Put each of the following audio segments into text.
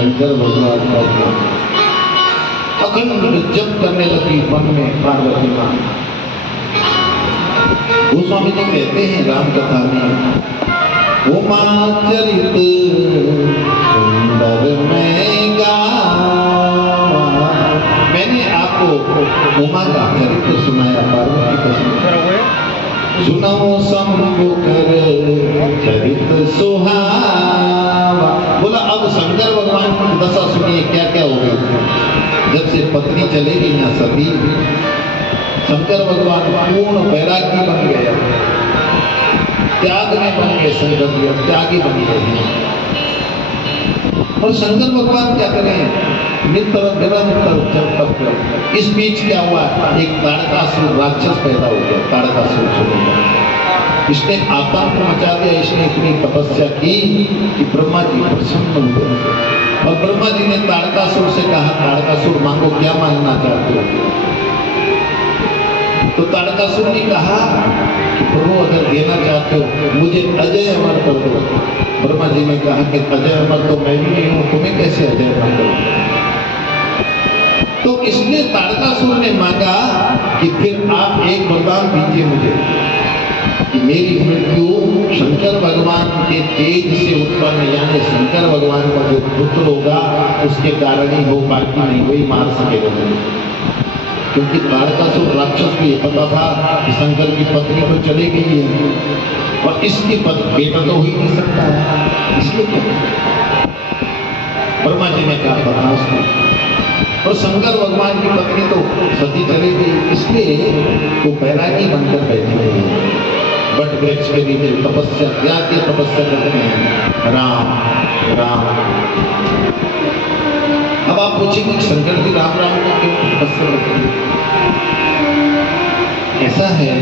शंकर भगवान का अखंड जप करने लगी मन में पार्वती मां। गोस्वामी जी कहते हैं राम कथा में, उमा चरित सुंदर में गावा। मैंने आपको उमा का चरित्र सुनाया, पार्वती का सुनाया। सुनाओ शंभु कर चरित सुहावा। बोला अब शंकर भगवान की दशा सुनिए क्या क्या हो गई। जब से पत्नी चली गई ना सती, शंकर भगवान पूर्ण वैरागी बन गया, त्याग में बन गए। शंकर जी अब त्यागी बन गए। और शंकर भगवान क्या करें, निरंतर निरंतर जब तक। इस बीच क्या हुआ, एक ताड़कासुर राक्षस पैदा हो गया। ताड़कासुर इसने आतंक मचा दिया। इसने इतनी तपस्या की कि ब्रह्मा जी प्रसन्न हुए और ब्रह्मा जी ने ताड़कासुर से कहा, ताड़कासुर मांगो, क्या मांगना चाहते हो। तो ताड़कासुर ने कहा कि प्रभु अगर देना चाहते हो मुझे अजय अमर कर दो। ब्रह्मा जी ने कहा कि अजय अमर तो मैं भी नहीं हूं, तुम्हें कैसे अजय अमर करूं। तो इसने ताड़कासुर ने मांगा कि फिर आप एक वरदान दीजिए मुझे कि मेरी मृत्यु शंकर भगवान के तेज से उत्पन्न, यानी शंकर भगवान का जो पुत्र होगा उसके कारण ही हो, बाकी नहीं कोई मार सकेगा। क्योंकि ताड़कासुर राक्षस को ये पता था कि शंकर की पत्नी तो चली गई है और इसकी बेटा तो हो ही नहीं सकता है, इसलिए ब्रह्मा जी ने कहा पता उसको। और शंकर भगवान की पत्नी तो सती चली गई, इसलिए वो बैरागी बनकर बैठी रही है बट वृक्ष के नीचे तपस्या, त्याग की तपस्या करते हैं। राम राम। अब आप पूछेंगे शंकर जी राम राम को क्यों तपस्या करते हैं। ऐसा है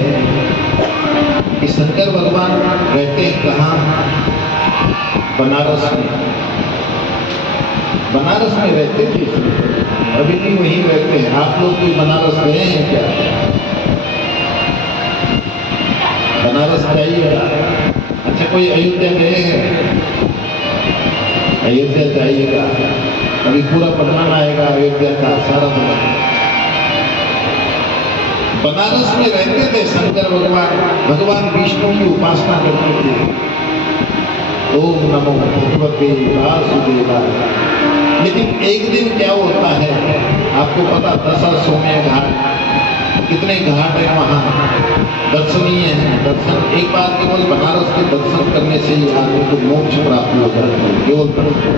कि शंकर भगवान रहते हैं कहाँ, बनारस में। बनारस में रहते थे, अभी भी वहीं रहते हैं। आप लोग भी बनारस गए हैं क्या? बनारस जाइएगा। अच्छा कोई अयोध्या गए हैं? अयोध्या जाइएगा, अभी पूरा वर्णन आएगा अयोध्या का सारा वर्णन। बनारस में रहते थे शंकर भगवान। भगवान विष्णु की उपासना करते थे। ओम नमो भगवते वासुदेवाय। लेकिन एक दिन क्या होता है आपको पता, दशाश्वमेध घाट, कितने घाट है वहाँ, दर्शनीय है। दर्शन एक बार केवल बनारस के दर्शन करने से ही आदमी को मोक्ष प्राप्त हो जाता है, केवल दर्शन।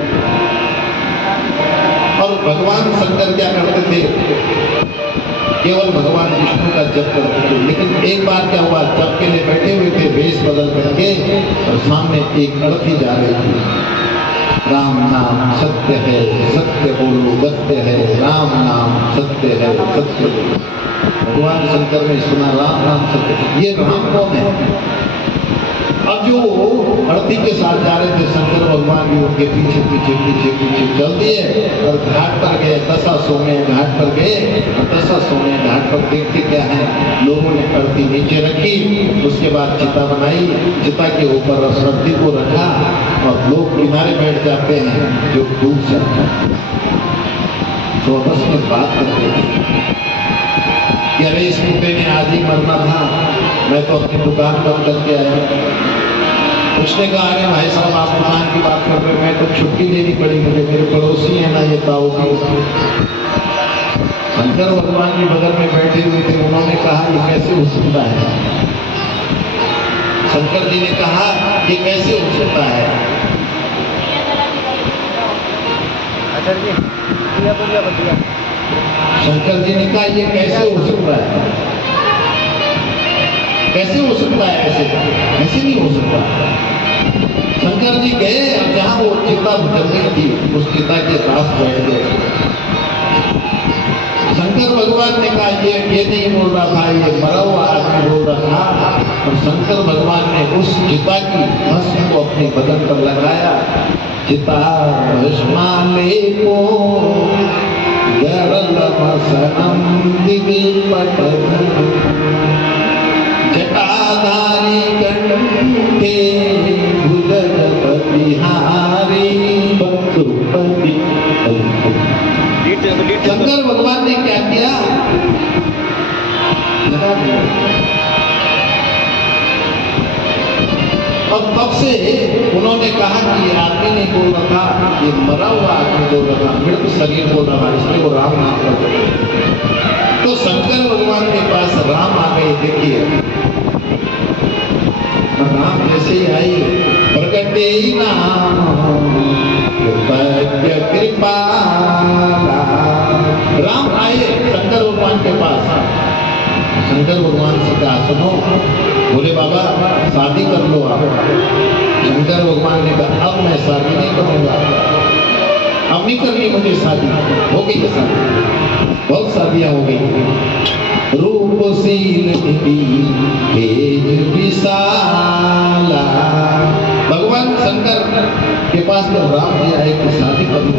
और भगवान शंकर क्या करते थे, केवल भगवान विष्णु का जप करते थे। लेकिन एक बार क्या हुआ, जप के लिए बैठे हुए थे वेश बदल करके और सामने एक लड़की जा रही थी। राम नाम सत्य है, सत्य बोलो सत्य है, राम नाम सत्य है, सत्य बोलो। भगवान शंकर ने सुना राम नाम सत्य। ये राम कौन है? अब जो अर्थी के साथ जा रहे थे शंकर भगवान भी उनके पीछे पीछे पीछे पीछे चल दिए और घाट पर गए। दशाश्वमेध घाट पर गए और दशाश्वमेध घाट पर देखते क्या है, लोगों ने अर्थी नीचे रखी, उसके बाद चिता बनाई, चिता के ऊपर अर्थी को रखा और लोग किनारे बैठ जाते हैं जो डूब जाते हैं। तो आपस में बात करते थे कि अरे इस कुत्ते ने आज ही मरना था, मैं तो अपनी दुकान बंद करके आया। उसने कहा अरे भाई साहब आप दुकान की बात कर रहे हैं, मैं तो छुट्टी लेनी पड़ी मुझे, मेरे पड़ोसी है ना ये ताऊ जी। शंकर भगवान भी बगल में बैठे हुए थे, उन्होंने कहा ये कैसे हो सकता है। शंकर जी ने कहा ये कैसे हो सकता है। शंकर जी ने कहा ये कैसे हो सकता है, कैसे हो सकता है, ऐसे नहीं हो सकता। शंकर जी गए और जहां वो चिता जल रही थी उस चिता के पास बैठ गए। शंकर भगवान ने कहा ये नहीं बोल रहा था, ये मरा हुआ आदमी बोल रहा था। और शंकर भगवान ने उस चिता की भस्म को अपने बदन पर लगाया। चिता भस्माले को गरलमसनम दिव्यपटल जटाधारी कंठे भुजगपतिहारी बंधुपति से उन्होंने कहा कि ये आदमी नहीं बोल रहा था, ये मरा हुआ आदमी बोल रहा था, मृत शरीर बोल रहा था, इसलिए वो राम नाम का। तो शंकर भगवान के पास राम आ गए। देखिए राम जैसे ही आई, प्रगटे नाम कृपाला, राम आए शंकर भगवान के पास। शंकर भगवान से कहा सुनो, बोले बाबा शादी कर लो आप। शंकर भगवान ने कहा अब मैं शादी नहीं करूंगा, अब नहीं करनी मुझे शादी। हो गई है शादी, बहुत शादियां हो गई। रूपशील तेज विशाला, भगवान शंकर के पास जब राम जी आए कि शादी कर लो,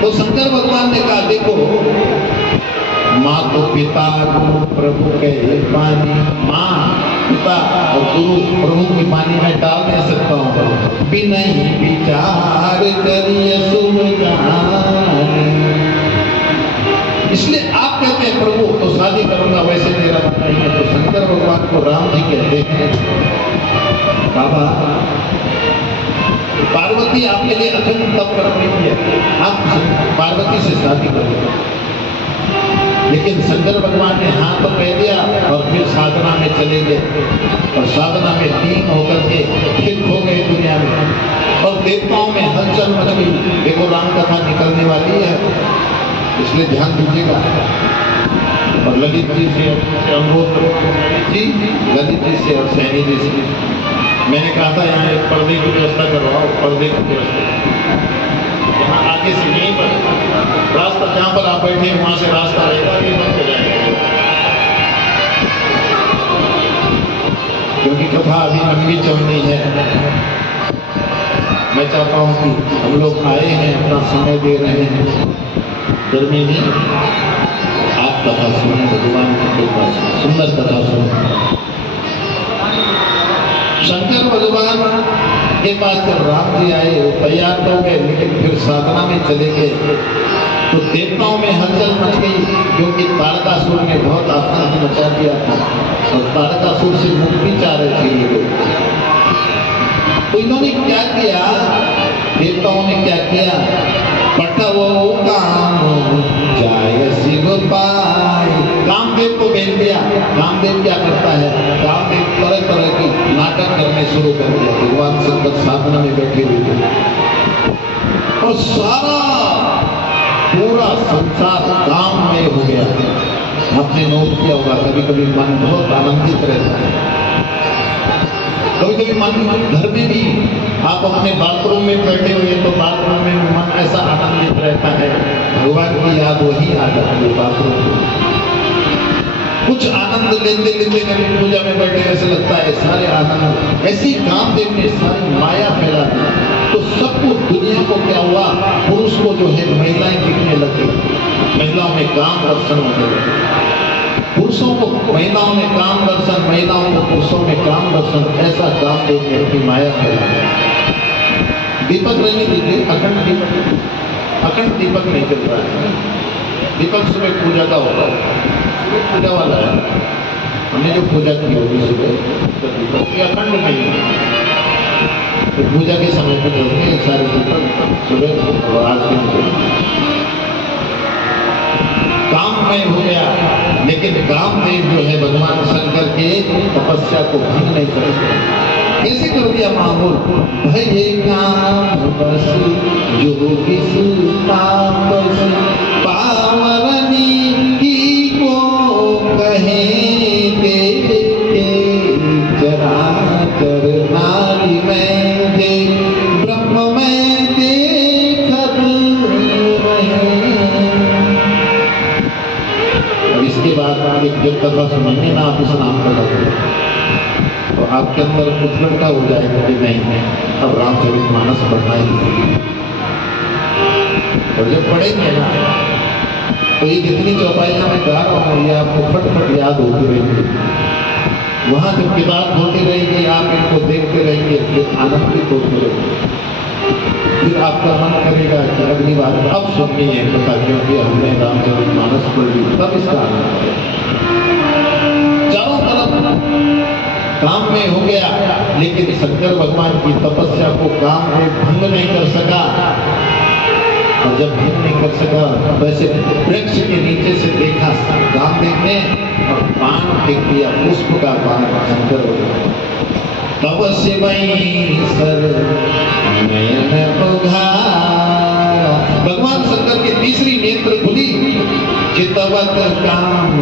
तो शंकर भगवान ने कहा देखो माँ तो पिता गुरु प्रभु के पानी, माँ पिता और गुरु प्रभु की पानी में डाल नहीं सकता हूँ, बिना ही विचार करिए सुन जाने। इसलिए आप कहते हैं प्रभु तो शादी करूंगा, वैसे मेरा मन नहीं है। तो शंकर भगवान को राम जी कहते हैं बाबा पार्वती आपके लिए अखंड तप कर रही है, आप पार्वती से शादी करो। लेकिन शंकर भगवान ने हाँ तो कह दिया और फिर साधना में चले गए, और साधना में लीन होकर के फिर खो गए दुनिया में, और देवताओं में हलचल मच गई। देखो राम कथा निकलने वाली है, इसलिए ध्यान दीजिएगा। और ललित जी से अनुरोध जी, ललित जी से और सैनी जी से मैंने कहा था यहाँ एक पर्दे की व्यवस्था करवाओ, पर्दे की व्यवस्था यहाँ आगे से यहीं पर रास्ता, जहाँ पर आप बैठे हैं वहां से रास्ता रहेगा, ये बंद हो जाएगा, क्योंकि कथा अभी लंबी चलनी है। मैं चाहता हूँ कि हम लोग आए हैं, अपना समय दे रहे हैं, गर्मी में आप कथा सुने, भगवान की कृपा से सुंदर कथा सुने। शंकर भगवान के पास जब राम जी आए, तैयार तो हो गए, लेकिन फिर साधना में चले गए, तो देवताओं में हलचल मच गई, क्योंकि तारकासुर ने बहुत आतंक मचा दिया था, और तारकासुर से मुक्ति चाह रहे थे ये लोग। तो इन्होंने क्या किया, देवताओं ने क्या किया, पटवो काम जाय शिव पाए, कामदेव को भेज दिया। कामदेव क्या करता है, कामदेव तरह तरह की नाटक करने शुरू कर दिया। भगवान शंकर साधना में बैठे हुए थे, और सारा पूरा संसार काममय हो गया। आपने नोट किया होगा, कभी कभी मन बहुत आनंदित रहता है, कभी कभी मन घर में भी आप अपने बाथरूम में बैठे हुए तो बाथरूम में मन ऐसा आनंदित रहता है, भगवान की याद वही आ जाती है बाथरूम में। कुछ आनंद लेते लेते कभी पूजा में बैठे ऐसे लगता है सारे आनंद, ऐसी कामदेव ने सारी माया फैला दी। तो सबको दुनिया को क्या हुआ, पुरुष को जो है महिलाएं दिखने लगी, महिलाओं में काम दर्शन होने लगे, पुरुषों को महिलाओं में काम दर्शन, महिलाओं को पुरुषों में काम दर्शन, ऐसा कामदेव ने अपनी माया फैला। दीपक रहने दीजिए, अखंड दीपक, अखंड दीपक नहीं चल रहा है। दीपक सुबह पूजा का होगा, पूजा वाला है, हमने जो पूजा की होगी सुबह, तो दीपक ये अखंड नहीं है। तो पूजा के समय पर चलते हैं सारे दीपक सुबह और आरती में। काममय हो गया, लेकिन कामदेव जो है भगवान शंकर के तपस्या को भंग नहीं कर सकते। कैसे कर दिया माहौल, भये काम बस जो किस तापस पावरनी की को कहे देखे चराचर नारी में दे ब्रह्म में देखत रहे। अब इसके बाद एक जब कथा सुनेंगे ना आप, इस नाम का तो आपके अंदर उत्कंठा हो जाएगा कि नहीं अब रामचरितमानस पढ़ना ही। और जब पढ़ेंगे ना तो ये जितनी चौपाइयां मैं गा रहा हूँ ये आपको फटफट याद होती रहेंगी। वहां जब किताब होती रहेगी आप इनको देखते रहेंगे, फिर आनंदित होते रहेंगे, फिर आपका मन करेगा कि अगली बार अब सुननी है कथा, क्योंकि हमने रामचरितमानस पढ़ ली, तब इसका आनंद चारों तरफ काम में हो गया, लेकिन शंकर भगवान की तपस्या को काम में भंग नहीं कर सका। और जब भंग नहीं कर सका, वैसे वृक्ष के नीचे से देखा काम देखने और बाण फेंक दिया, पुष्प का बाण शंकर भगवान। तब शिवई सर नयन उघारा, भगवान शंकर की तीसरी नेत्र खुली, चितवत काम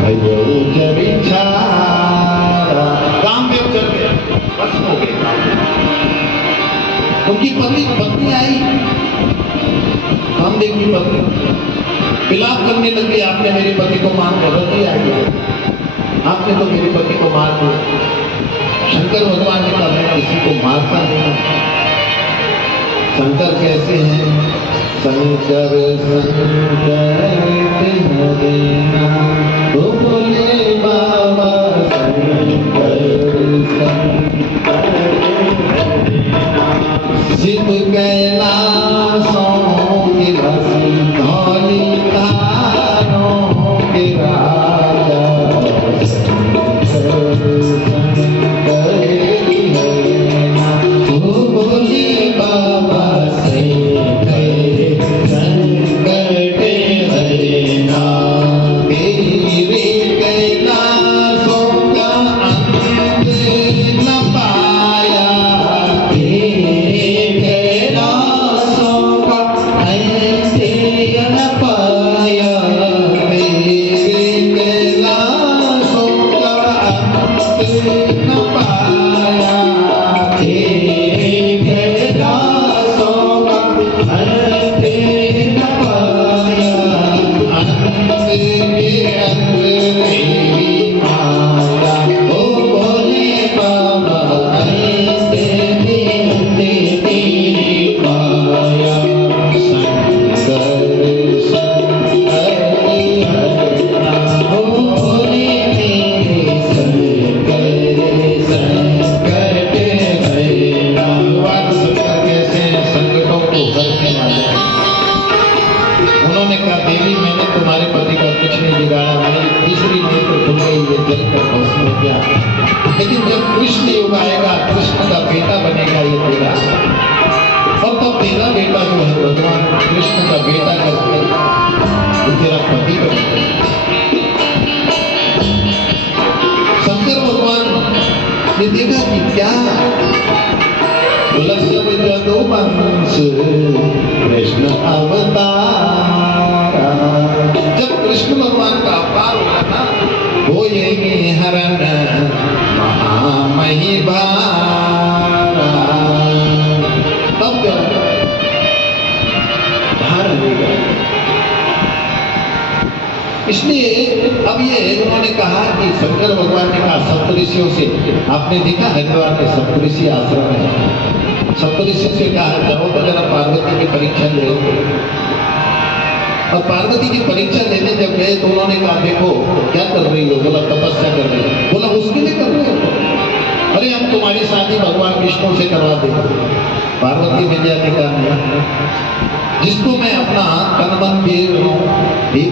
भयो जरिछारा, काम में चल गया, बस हो गया। उनकी पत्नी आई, कामदेव की पत्नी विलाप करने लगी, आपने मेरे पति को मार दिया, आपने तो मेरे पति को मार दिया। शंकर भगवान ने कहा मैं किसी को मारता नहीं। शंकर कैसे हैं? शंकर तो बोले बाबा शंकर शिव कैलाशों के वासी धौली तारों के राजा लेकिन जब कृष्ण युग आएगा, कृष्ण का बेटा बनेगा ये तेरा, और तब तेरा बेटा जो है भगवान कृष्ण का बेटा करके वो तेरा पति बनेगा। शंकर भगवान ने देखा कि क्या वंश कृष्ण अवतार, जब कृष्ण भगवान का अवतार हुआ ना, वो ये हरण महामहिमा, तब क्या बाहर आएगा। इसलिए अब ये उन्होंने कहा कि शंकर भगवान ने कहा सप्तऋषियों से, आपने देखा हरिद्वार में सप्तऋषि आश्रम है, सप्तऋषि से कहा जाओ तो जरा पार्वती की परीक्षा ले। और पार्वती की परीक्षा लेने जब गए तो उन्होंने कहा देखो क्या कर रही हो, बोला तपस्या कर रही हो, बोला उसके लिए कर रहे हो, अरे हम तुम्हारी शादी भगवान विष्णु से करवा देंगे। पार्वती ने जाके कहा जिसको मैं अपना तन मन दे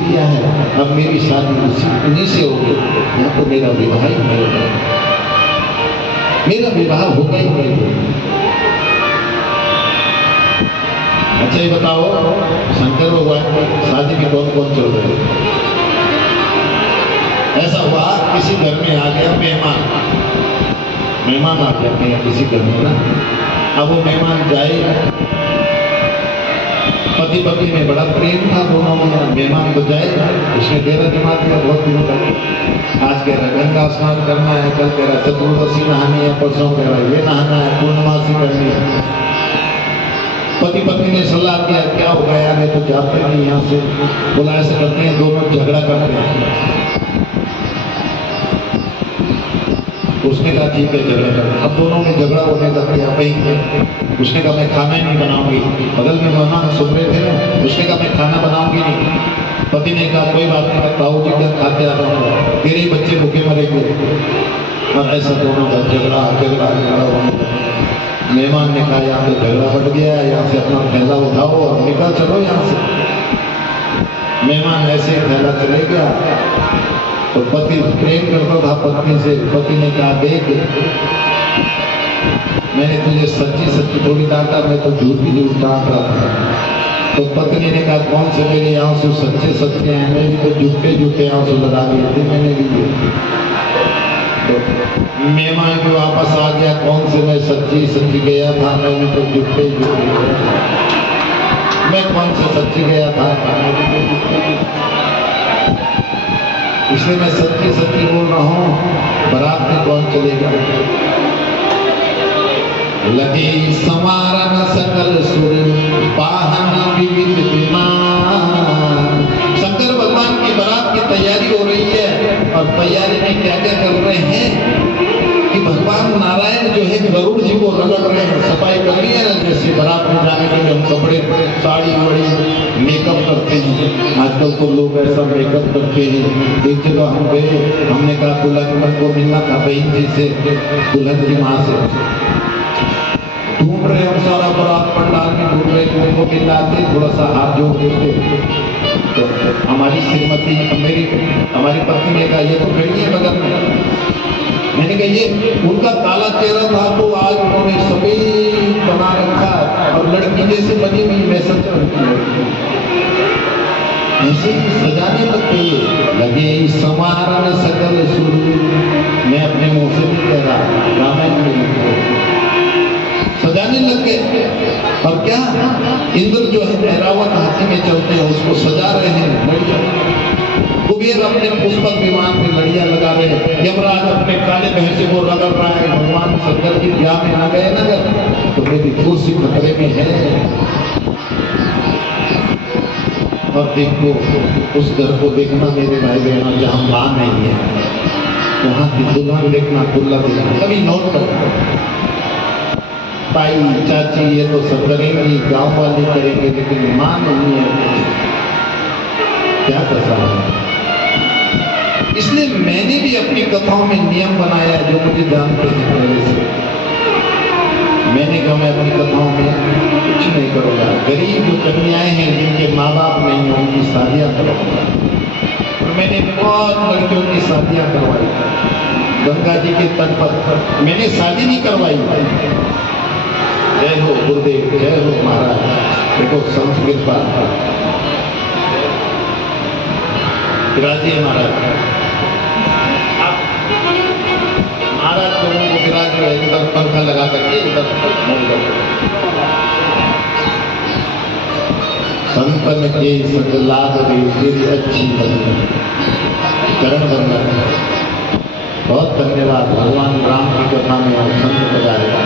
दिया है, अब मेरी शादी उन्हीं से होगी, यहाँ तो मेरा विवाह ही नहीं होगा, मेरा विवाह होगा ही नहीं। अच्छा ये बताओ शंकर भगवान की शादी में कौन कौन चल रहे? ऐसा हुआ किसी घर में आ गया मेहमान आ जाते हैं किसी घर में ना, अब वो मेहमान जाए, पति पत्नी में बड़ा प्रेम था दोनों में, मेहमान तो जाए, उसने डेरा जमा दिया बहुत दिनों तक, आज कह रहा गंगा स्नान करना है, कल कह रहा चतुर्दशी नहानी है, परसों कह रहा ये नहाना है, पूर्णमासी करनी है। पति पत्नी ने सलाह किया क्या होगा यार, ये तो जाते नहीं यहाँ से, बोला ऐसे करते हैं दोनों झगड़ा करते हैं। उसने कहा ठीक है झगड़ा करते, अब दोनों में झगड़ा होने लग गया भाई। उसने कहा मैं खाना ही नहीं बनाऊंगी, बगल में मेहमान सुन रहे थे ना, उसने कहा मैं खाना बनाऊंगी नहीं। पति ने कहा कोई बात नहीं, ताऊ जी का खाते आ रहा, तेरे बच्चे भूखे मरेंगे। और ऐसा दोनों का झगड़ा होने लगा। मेहमान ने कहा यहाँ पे झगड़ा बढ़ गया, यहाँ से अपना थैला उठाओ और निकल चलो यहाँ से। मेहमान ऐसे ही थैला चले गया, तो पति प्रेम करता था पत्नी से, पति ने कहा देख मैंने तुझे सच्ची सच्ची थोड़ी डांटा, मैं तो झूठ भी झूठ डांट रहा था। तो पत्नी ने कहा कौन से मेरे आंसू सच्चे सच्चे हैं, मैं भी तो झूठे झूठे आंसू लगा दिए थे मैंने भी। तो मेहमान के वापस आ गया, कौन से मैं सच्ची सच्ची गया था, मैंने तो झूठे झूठे, मैं कौन से सच्ची गया था, इसलिए मैं सच्ची सच्ची बोल रहा हूँ। बारात में कौन चलेगा? लगे संवारन सकल सुर पाहन विविध विमान। शंकर भगवान की बारात की तैयारी हो रही है और तैयारी में क्या क्या कर रहे हैं कि भगवान नारायण जो है गरुड़ जी को रगड़ रहे हैं। सफाई कर ली है ना, जैसे बारात में जाने के लिए हम कपड़े साड़ी वाड़ी मेकअप करते हैं। आजकल तो लोग ऐसा मेकअप करते हैं। एक जगह हम गए, हमने कहा दुल्हन को मिलना था बहन जी से, दुल्हन की माँ से ढूंढ रहे हम सारा बारात पंडाल में ढूंढ रहे थे, उनको मिलाते थोड़ा सा हाथ जोड़ देते। तो हमारी श्रीमती हमारी पत्नी ने कहा ये तो खड़ी है बगल में। मैंने कहा ये उनका काला चेहरा था तो आज उन्होंने सफेद बना रखा और लड़की जैसे बनी हुई, मैं सच ऐसे ही सजाने लगते लगे समारन सकल सुर। मैं अपने मुंह से नहीं कह रहा, रामायण में सजाने लग गए। और क्या इंद्र जो है ऐरावत हाथी में चलते हैं उसको सजा रहे हैं लड़ियां। कुबेर अपने पुष्पक विमान में लड़ियां लगा रहे हैं। यमराज अपने काले भैंसे को रगड़ रहा है। भगवान शंकर की ब्याह में आ गए नगर तो मेरी कुर्सी खतरे में है। और देखो उस घर को देखना मेरे भाई बहनों जहाँ मां नहीं है, वहां की दुल्हन देखना, दुल्हा देखना। कभी नोट करना ताई चाची ये तो सब करेंगी, गांव वाले करेंगे, लेकिन मां नहीं है, क्या कर सकता है। इसलिए मैंने भी अपनी कथाओं में नियम बनाया जो मुझे जानते हैं पहले से। मैंने कहा मैं अपनी कथाओं में कुछ नहीं करूँगा। गरीब जो कन्याएं हैं जिनके माँ बाप नहीं हैं उनकी शादियाँ करवाऊंगा। और मैंने बहुत लड़कियों की शादियाँ करवाई। गंगा जी के तट पर मैंने शादी नहीं करवाई। जय हो गुरुदेव, जय हो महाराज। देखो संस्कृत बात विराजिए महाराज। महाराज लोगों को विराज है, उधर पंखा लगा करके उधर संतन के सजलाद रे अच्छी बनी चरण वंदन। बहुत धन्यवाद। भगवान राम की कथा में हम संत बजाएगा।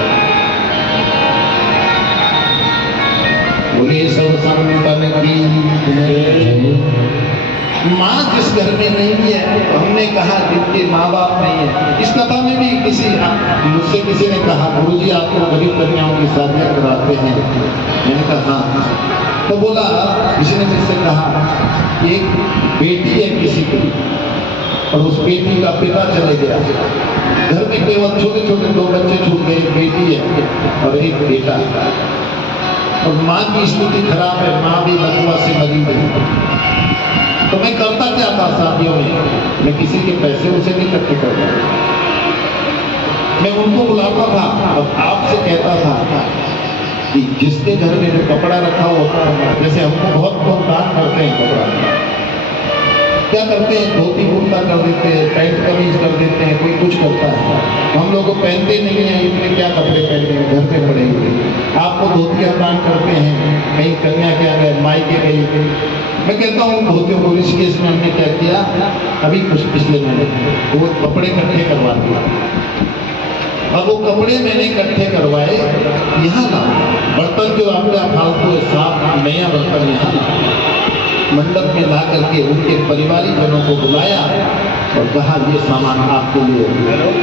बोले सब संतन की माँ जिस घर में नहीं है, तो हमने कहा जिनके माँ बाप नहीं है। इस कथा में भी मुझसे किसी ने कहा गुरुजी आप तो गरीब कन्याओं की शादियाँ कराते हैं। मैंने कहा हाँ। तो बोला किसी ने मुझसे कहा एक बेटी है किसी की और उस बेटी का पिता चले गया, घर में केवल छोटे छोटे 2 बच्चे छूट गए, एक बेटी है और एक बेटा, और माँ की स्थिति खराब है, माँ भी लकवा से मरी गई। तो मैं करता क्या था शादियों में, मैं किसी के पैसे उसे नहीं इकट्ठे करता, मैं उनको बुलाता था और आपसे कहता था कि जिसके घर में जो कपड़ा रखा होता है, जैसे हमको बहुत लोग दान करते हैं कपड़ा, क्या करते हैं धोती कुर्ता कर देते हैं, पैंट कमीज कर देते हैं, कोई कुछ करता है, तो हम लोग को पहनते नहीं है, इतने क्या कपड़े पहनते हैं, घर पे पड़े हुए। आपको धोतियाँ दान करते हैं, कहीं कन्या क्या गए मायके गई। मैं कहता हूँ धोतियों को ऋषिकेश में हमने क्या किया, अभी कुछ पिछले महीने वो कपड़े इकट्ठे करवा दिया। अब वो कपड़े मैंने इकट्ठे करवाए, यहाँ ना बर्तन जो आपका फालतू है साफ नया बर्तन यहाँ ना मंडप में ला करके उनके परिवारी जनों को बुलाया और कहा ये सामान आपके लिए।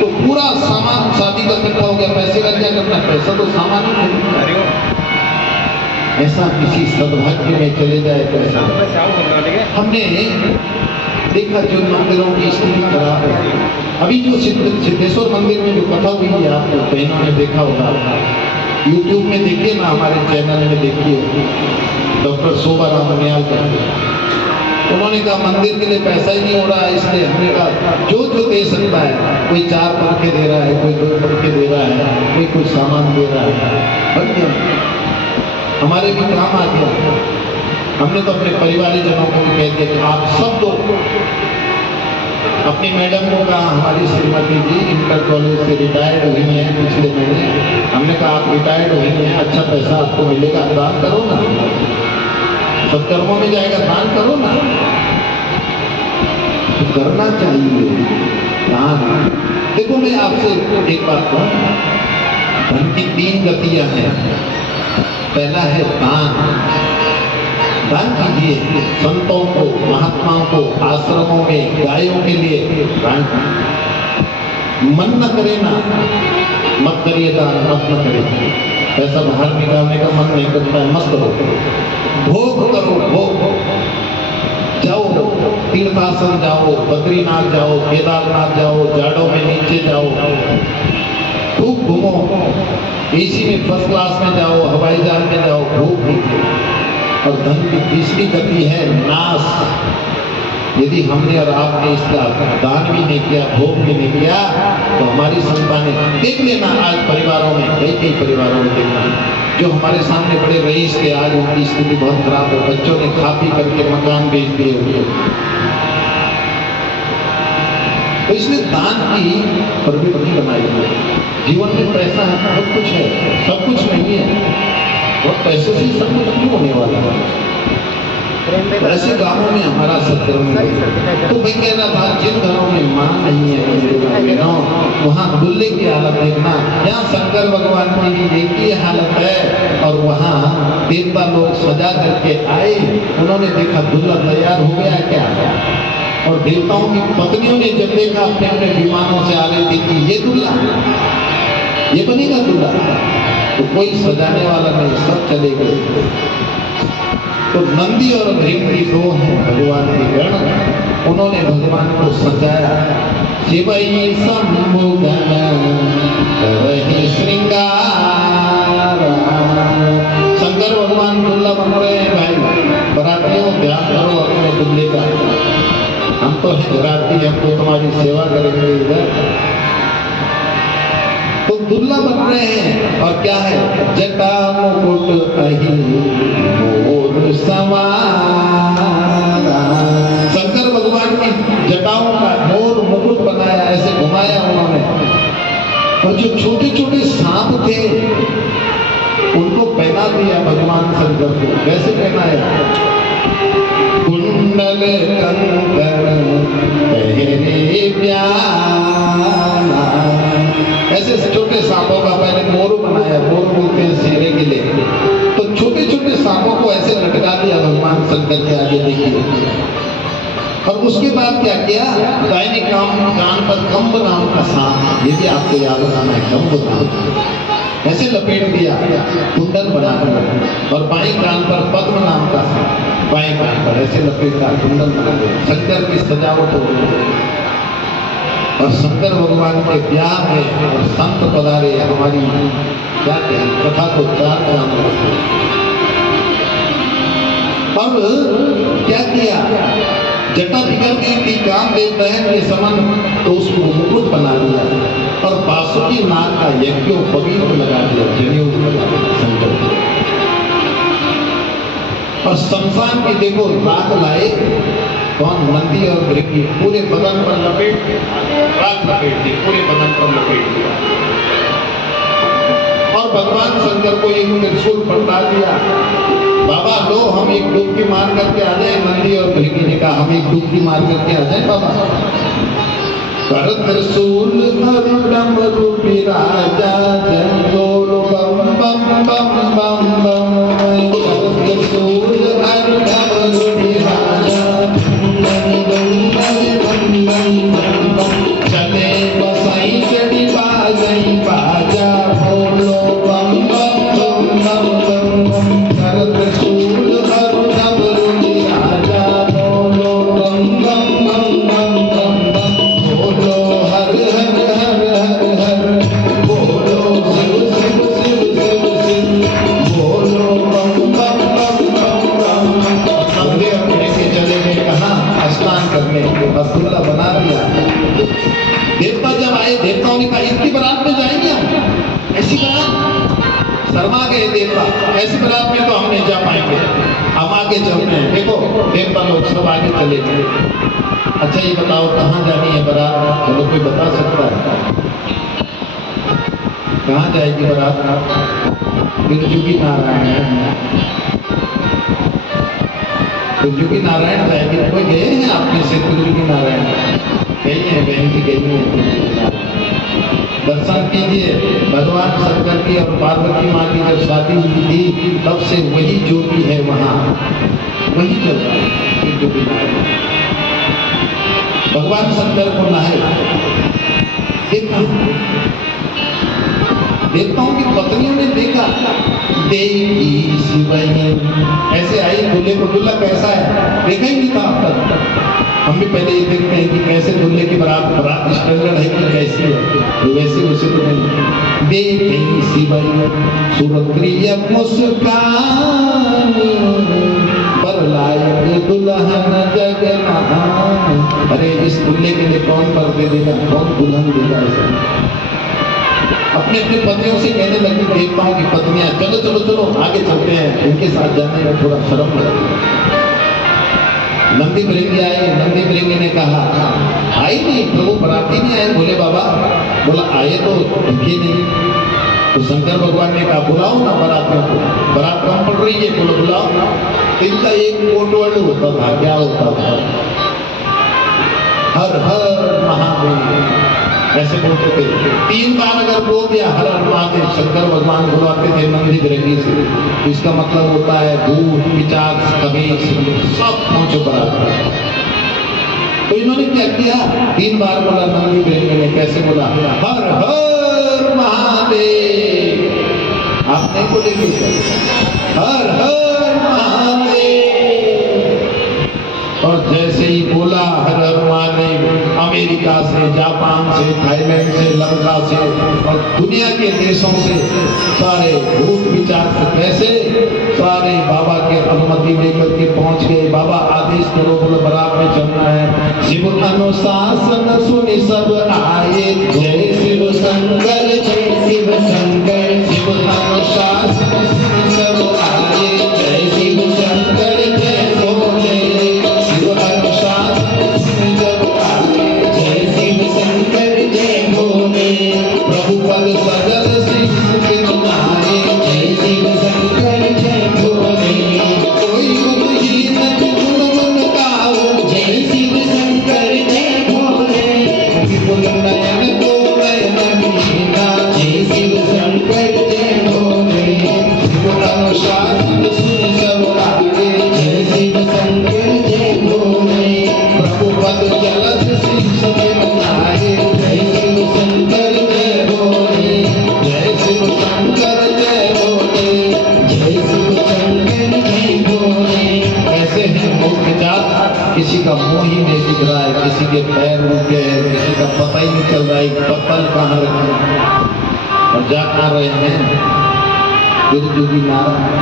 तो पूरा सामान शादी का इकट्ठा हो गया। पैसे का क्या करना, पैसा तो सामान ही नहीं। ऐसा किसी सद्भाग्य में चले जाए पैसा। हमने देखा जो मंदिरों की स्थिति खराब है। अभी जो सिद्धेश्वर मंदिर में जो कथा हुई है, आपको बहनों ने देखा होगा, यूट्यूब में देखिए ना, हमारे चैनल में देखिए, डॉक्टर शोभा राम मनियाल करके उन्होंने कहा मंदिर के लिए पैसा ही नहीं हो रहा है, इसलिए हमने कहा जो जो दे सकता है, कोई 4 पंखे दे रहा है, कोई 2 पंखे दे रहा है, कोई कुछ सामान दे रहा है, बन गया, हमारे भी काम आ गया। हमने तो अपने परिवारी जनों को भी कह दिया कि आप सब दो। अपनी मैडम को कहा, हमारी श्रीमती जी इंटर कॉलेज से रिटायर्ड हुई हैं पिछले महीने, हमने कहा आप रिटायर्ड हुई हैं, अच्छा पैसा आपको मिलेगा, दान करो ना, सब कर्मों में जाएगा, दान करो ना। तो करना चाहिए दान। देखो मैं आपसे एक बात कहूँ, धन की 3 गतियां हैं। पहला है दान। दान कीजिए संतों को, महात्माओं को, आश्रमों में गायों के लिए दान। मन न करे ना, मत करिए दान, मत न करिए। पैसा बाहर निकालने का मन नहीं करता है, मत करो। भोग करो, भोग जाओ, तीर्थासन जाओ, बद्रीनाथ जाओ, केदारनाथ जाओ, जाड़ों में नीचे जाओ, खूब घूमो, एसी में फर्स्ट क्लास में जाओ, हवाई जहाज में जाओ, भोग कीजिए। और धन की तीसरी गति है नाश। यदि हमने और आपने इसका दान भी नहीं किया, भोग भी नहीं किया, तो हमारी संतानें, देख लेना आज परिवारों में, कई परिवारों में देखना, जो हमारे सामने बड़े रईस थे, आज उनकी स्थिति बहुत खराब है, बच्चों ने खा पी करके मकान बेच दिए हुए। तो इसलिए दान की प्रवृत्ति बनाई है। जीवन में पैसा है, बहुत कुछ है, सब कुछ नहीं है, और पैसे से सब कुछ नहीं होने वाला है। ऐसे गांवों में हमारा सत्कर्म है। तो मैं कह रहा था, जिन घरों में मां नहीं है, वहाँ दुल्हे की हालत देखना। यहाँ शंकर भगवान की भी एक ही हालत है, और वहाँ देवता लोग सजा करके आए, उन्होंने देखा दुल्हा तैयार हो गया क्या, और देवताओं की पत्नियों ने जब देखा अपने अपने विमानों से आ रही थी कि ये दुल्हा, ये बनेगा दुल्हा, तो कोई सजाने वाला नहीं, सब चले गए। तो नंदी और भृंगी 2 हैं भगवान के गण, उन्होंने भगवान को सजाया। शिवई शंभु गण करहि श्रृंगार। शंकर भगवान दुल्हा बन रहे हैं भाई। बरातियों ध्यान करो अपने दुल्हे का, हम तो बराती, हम तो तुम्हारी सेवा करेंगे इधर। तो दुल्हा बन रहे हैं, और क्या है, जटा मुकुट अहि मोर सवारा। शंकर भगवान की जटाओं का मोर मुकुट बनाया, ऐसे घुमाया उन्होंने। और जो छोटे छोटे सांप थे उनको पहना दिया भगवान शंकर को। कैसे पहनाया, कुंडल कंकण पहरे प्याला। ऐसे छोटे सांपों का पहले मोर बनाया, मोर बोलते हैं शेरे के लिए। तो छोटे छोटे सांपों को ऐसे लटका दिया भगवान शंकर के आगे, देखिए। और उसके बाद क्या किया, दाहिने कान पर कंब नाम का सांप, ये भी आपको याद रखना है, कंब नाम, ऐसे लपेट दिया कुंडल बनाकर। और बाएं कान पर पद्म नाम का सांप, बाएं कान पर ऐसे लपेटा कुंडल बना दिया। शंकर की सजावट हो गई। और शंकर भगवान के ब्याह में और संत पधारे, हमारी क्या कहें, कथा को 4 काम करते। अब क्या किया, जटा बिगड़ गई थी, कामदेव दहन के समान, तो उसको मुकुट बना दिया, और बासुकी नाग का यज्ञोपवीत लगा दिया, जनेऊ लगा दिया शंकर। और शमशान की देखो राख लाए, कौन, नंदी और भृंगी, पूरे बदन पर लपेट, राख लपेट दी, पूरे बदन पर लपेट दिया। और भगवान शंकर को एक त्रिशूल पकड़ा दिया। बाबा लो, हम एक डुबकी मार करके आ जाए। नंदी और भृंगी ने कहा, हम एक डुबकी मार करके आ जाए बाबा। कर त्रिशूल अरुणम रूपी राजा, जंगोर बम बम बम बम बम। कर त्रिशूल अरुणम रूपी राजा, चले बसाई चढ़ी बाजई बाजा, बोलो बम बम बम बम बम। कर त्रिशूल अरुणम रूपी राजा, बोलो बम बम बम बम बम बम। बोलो हर हर हर हर हर, बोलो शर्मा गए देवता, ऐसी बारात में तो हम नहीं जा पाएंगे, हम आगे चलते हैं। देखो देवता लोग सब आगे चले गए। अच्छा ये बताओ कहाँ जानी है बारात? चलो कोई बता सकता है कहाँ जाएगी बारात? बिरजुगी नारायण, बिरजुगी नारायण जाएगी। कोई गए हैं आप में से बिरजुगी नारायण? गई है बहन जी, गई है। दर्शन कीजिए, भगवान शंकर की और पार्वती माँ की जब शादी हुई थी तब से वही ज्योति है वहाँ, वही चल रहा है बिरजुगी नारायण। भगवान शंकर को नहाए देखा, देवताओं की पत्नियों ने देखा, देवी शिवैया ऐसे आई, दूल्हे को दूल्हा कैसा है देखा ही नहीं था अब तक। हम भी पहले ये देखते हैं कि कैसे दूल्हे की बारात स्टैंडर्ड है कि कैसी है, तो वैसे वैसे तो नहीं। देवी शिवैया सुरप्रिय मुस्कान पर लायक दुल्हन जगमहान। अरे इस दूल्हे के लिए कौन पर्दे देगा, कौन दुल्हन देगा? अपने अपने पत्नियों से कहने लगी, देवताओं की पत्नियां, चलो चलो चलो आगे चलते हैं, इनके साथ जाने में थोड़ा शर्म लगती है। नंदी भृंगी आए, नंदी भृंगी ने कहा आई नहीं प्रभु, बराती नहीं आए। बोले बाबा, बोला आए तो दिखे नहीं। तो शंकर भगवान ने कहा बुलाओ ना बारातियों को, बारात कम पड़ रही है, बोलो बुलाओ। इनका एक कोटवर्ड होता था, क्या होता था? हर हर महादेव ऐसे बोलते थे। 3 बार अगर बोल दिया हर हर महादेव, शंकर भगवान बुलाते थे नंदी भृंगी से। तो इसका मतलब होता है भूत पिशाच कबीर सब पहुंचो बारात। तो इन्होंने क्या किया, 3 बार बोला नंदी भृंगी ने। कैसे बोला? हर हर महादेव। आप नहीं बोलेंगे हर हर महादेव? और जैसे ही बोला हर हर महादेव, अमेरिका से, जापान से, थाईलैंड से, लंका से और दुनिया के देशों से सारे भूत विचार कैसे सारे बाबा के अनुमति लेकर के पहुंच गए। बाबा आदेश करो, बोलो बारात में चलना है। शिव अनुशासन सुनि सब आए, जय शिव शंकर जय शिव शंकर। शिव अनुशासन सुनि सब आए, जय शिव शंकर जय भोले। शिव अनुशासन सुनि सब आए, जय शिव शंकर जय भोले। प्रभु पद सजल शीश के तुम्हारे, जय शिव शंकर जय भोले। कोई गुणहीन गुण गुण गाओ, जय शिव शंकर जय भोले। विपुल नयन को नयन मीना, जय शिव शंकर जय भोले। शिव अनुशासन सुनि सब आए, जय शिव शंकर जय भोले। प्रभु पद जलद शीश के तुम्हारे, जय शिव शंकर जय भोले। जय शिव शंकर जय भोले, जय शिव शंकर जय भोले। ऐसे हैं भूत विचार, किसी का मुंह ही नहीं दिख रहा है, किसी के पैर रुके हैं, किसी का पता ही नहीं चल रहा है पत्तल कहाँ रखे और जा कहाँ रहे हैं। बिरजुगी नारायण,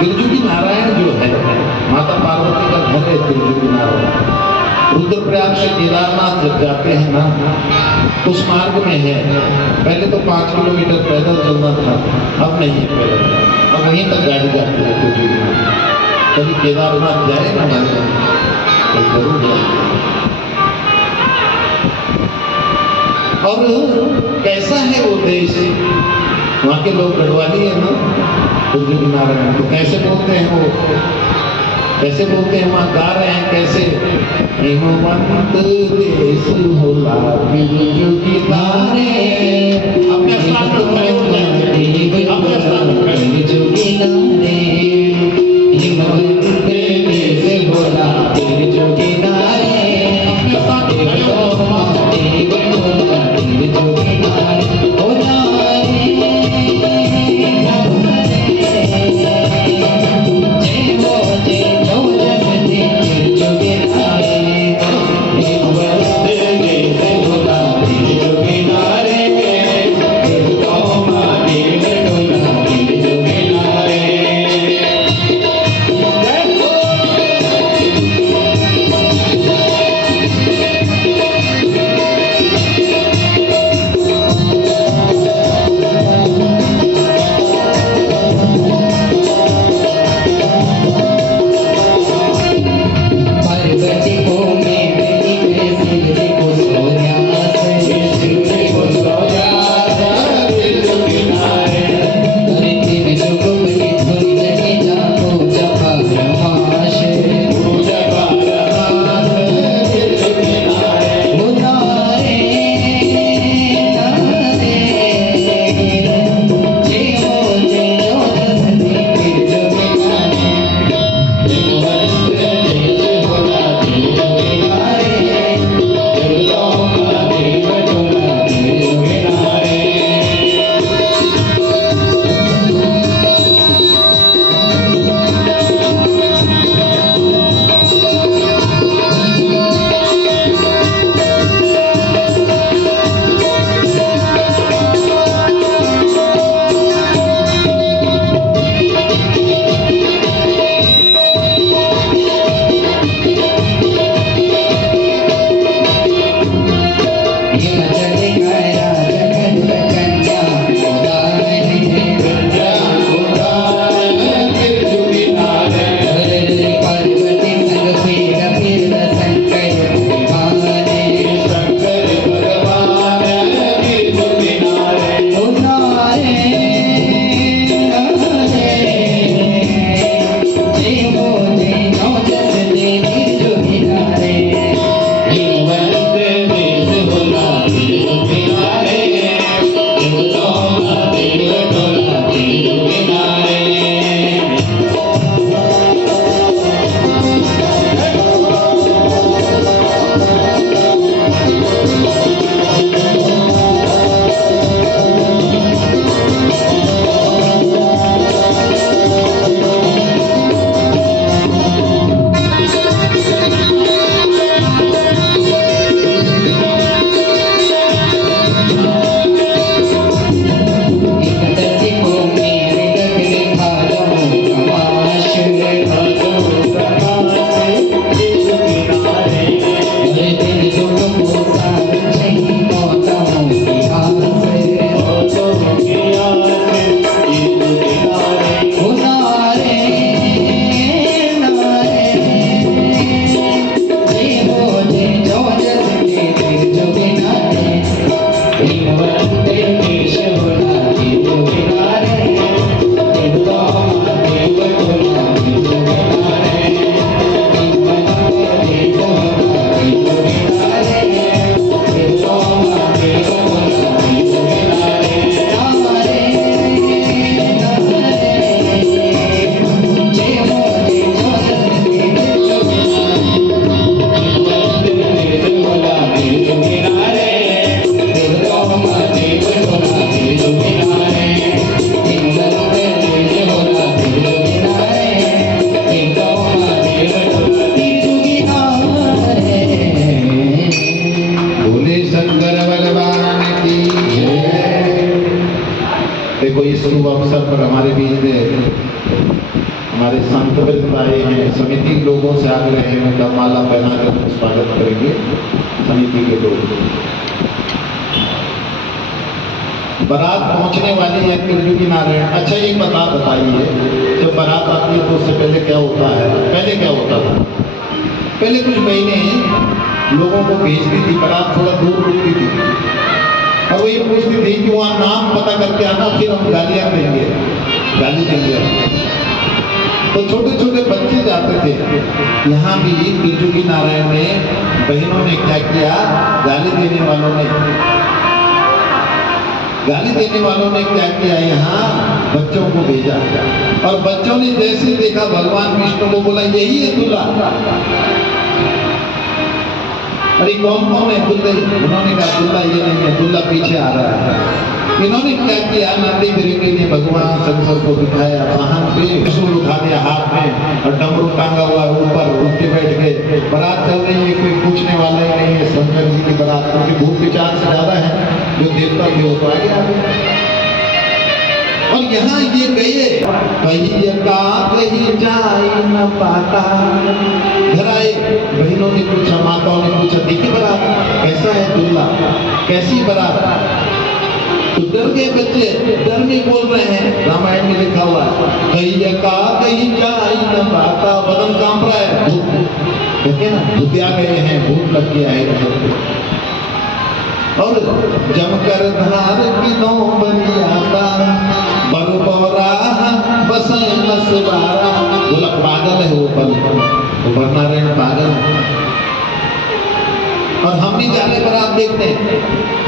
बिरजुगी नारायण जो है माता पार्वती का घर है बिरजुगी नारायण। रुद्रप्रयाग से केदारनाथ जब जाते हैं ना, उस मार्ग में है। पहले तो 5 किलोमीटर पैदल चलना था, अब नहीं है पैदल, अब वहीं तक गाड़ी जाती है बिरजुगी नारायण। कभी केदारनाथ जाए ना तो जरूर जाए। और कैसा है वो देश, वहाँ के लोग गढ़वाली है ना बिरजुगी नारायण, तो कैसे बोलते हैं वो, कैसे बोलते हैं वहाँ गा रहे हैं कैसे, हिमवंत देश होला बिरजुगी नारायण। अपने स्थान पर खड़े हो जाएंगे, अपने स्थान पर खड़े। बिरजुगी नारायण, हिमवंत देश होला बिरजुगी नारायण। अपने स्थान पर खड़े हो, बिरजुगी नारायण हो जाए। Oh देखो इस शुभ अवसर पर हमारे बीच में हमारे संत वृंद आए हैं, समिति के लोगों से आग्रह है उनका माला पहनाकर स्वागत करेंगे समिति के लोग। बारात पहुंचने वाली है त्रिजुगी नारायण। अच्छा ये बताइए, जब बारात आती है तो उससे पहले क्या होता है? पहले क्या होता था? पहले कुछ महीने लोगों को भेजती थी, बारात थोड़ा दूर रुकती थी और वो ये पूछती थी कि वहाँ नाम पता करके आना, फिर हम गालियाँ देंगे, गाली देंगे। तो छोटे छोटे बच्चे जाते थे। यहाँ भी त्रिजुगी नारायण ने, बहनों ने क्या किया, गाली देने वालों ने क्या किया, यहाँ बच्चों को भेजा और बच्चों ने जैसे देखा भगवान विष्णु को, बोला यही है दूल्हा। अरे कौन है दूल्हा? उन्होंने कहा दूल्हा ये नहीं है, दूल्हा पीछे आ रहा है। इन्होंने क्या किया, नंदी बिरंगे ने भगवान शंकर को बिठाया वाहन पे, त्रिशूल उठा लिया हाथ में और डमरू टांगा हुआ ऊपर, उठ के बैठ गए। बारात चल रही है, कोई पूछने वाला ही नहीं है शंकर जी की बारात, क्योंकि भूख विचार से ज्यादा है, जो देवता थे वो तो आगे आ गए। और यहाँ ये गए, कहीं जाई न पाता। घर आए, बहनों ने पूछा, माताओं ने पूछा, देखिए बारात कैसा है दूल्हा, कैसी बारात? तो डर गए बच्चे, डर में बोल रहे हैं। रामायण में लिखा हुआ है, कहीं जाई न पाता, बदन कांप रहा है, कहते ना भूतिया गए हैं, भूख लग गया है। और जमकर धार की नौ बनियाता, बरबौरा बस नसवारा। बोला पागल है वो नारायण पागल है। और हम नहीं जा रहे बारात देखने,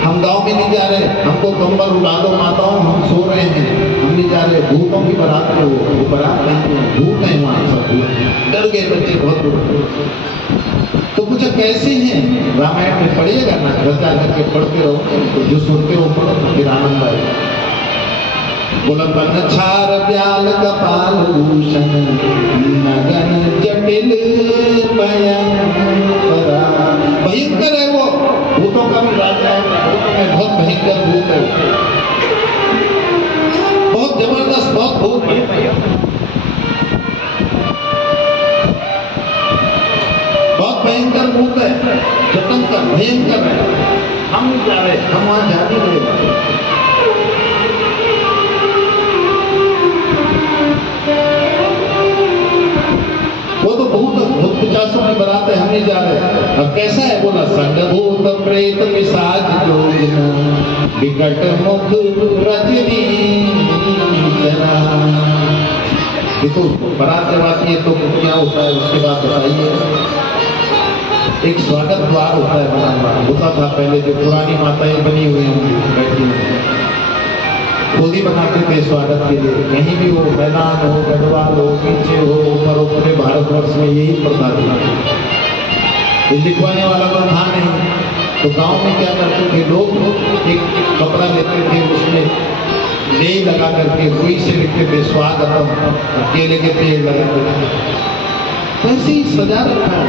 हम गांव में नहीं जा रहे, हमको कंबल उड़ा दो माताओं, हम सो रहे हैं, हम नहीं जा रहे। भूतों की बारात में वो बारात नहीं है, भूत है वहाँ सब। डर गए बच्चे बहुत। तो पूछा कैसे हैं? रामायण में पढ़िएगा ना, घर जा करके पढ़ते रहो, तो जो सुनते हो पढ़ो, फिर आनंद आएगा। बोला बनछार ब्याल कपाल भूषण, नगन जटिल भयंकर है वो, भूतों का भी राजा है, भूतों में बहुत भयंकर भूत है, बहुत जबरदस्त, बहुत भूत है, बहुत भयंकर भूत है, जटंकर भयंकर है। हम नहीं जा रहे, हम वहां जा नहीं रहे। वो तो भूत पिशाचों में बारात है, हम नहीं जा रहे। अब कैसा है? बोला संग भूत प्रेत पिशाच जोगिना, विकट मुख रजनी जना। देखो बारात जब आती है तो क्या होता है, उसके बाद बताइए। एक स्वागत द्वार होता है, बना होता था पहले, जो पुरानी माताएं बनी हुई होंगी बैठी हुई, खुद ही बनाते थे स्वागत के लिए। कहीं भी हो, मैदान हो, गढ़वाल हो, पीछे हो, ऊपर हो, पूरे भारतवर्ष में यही प्रथा थी। लिखवाने वाला तो था नहीं, तो गांव में क्या करते थे लोग, एक कपड़ा लेते थे, उसमें ले लगा करके रुई से लिखते थे स्वागतम, केले के पेड़ लगाते थे, ऐसे ही सजा रखा।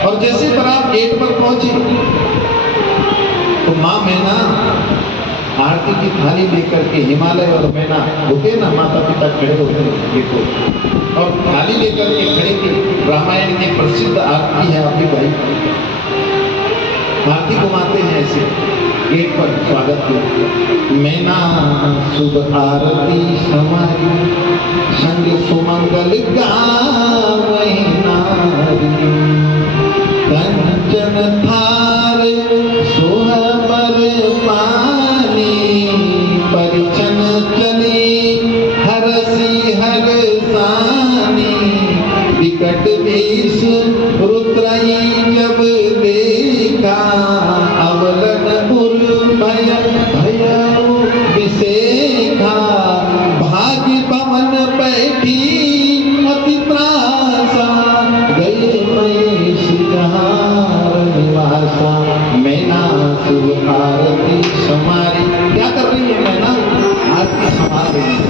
और जैसे बारात गेट पर पहुंची तो माँ मैना आरती की थाली लेकर के, हिमालय और मैना होते ना, माता पिता खड़े होते देखो, और थाली लेकर के खड़े की। रामायण की प्रसिद्ध आरती है आपकी भाई, आरती घुमाते हैं ऐसे गेट पर स्वागत के। मैना शुभ आरती समारी, संग सुमंगल गावै नारी, कंचन थार सोहबर पानी, परिचन चली हरसी हरसानी, विकट वेश रुद्रई जब देखा, अवलन उर भय भयउ विसेखा, भाग्य पवन बैठी अति त्रासा, गए महेश जहाँ निवासा। मैना शुभ आरती समारी, क्या कर रही है मैना? आरती संभाल रही है।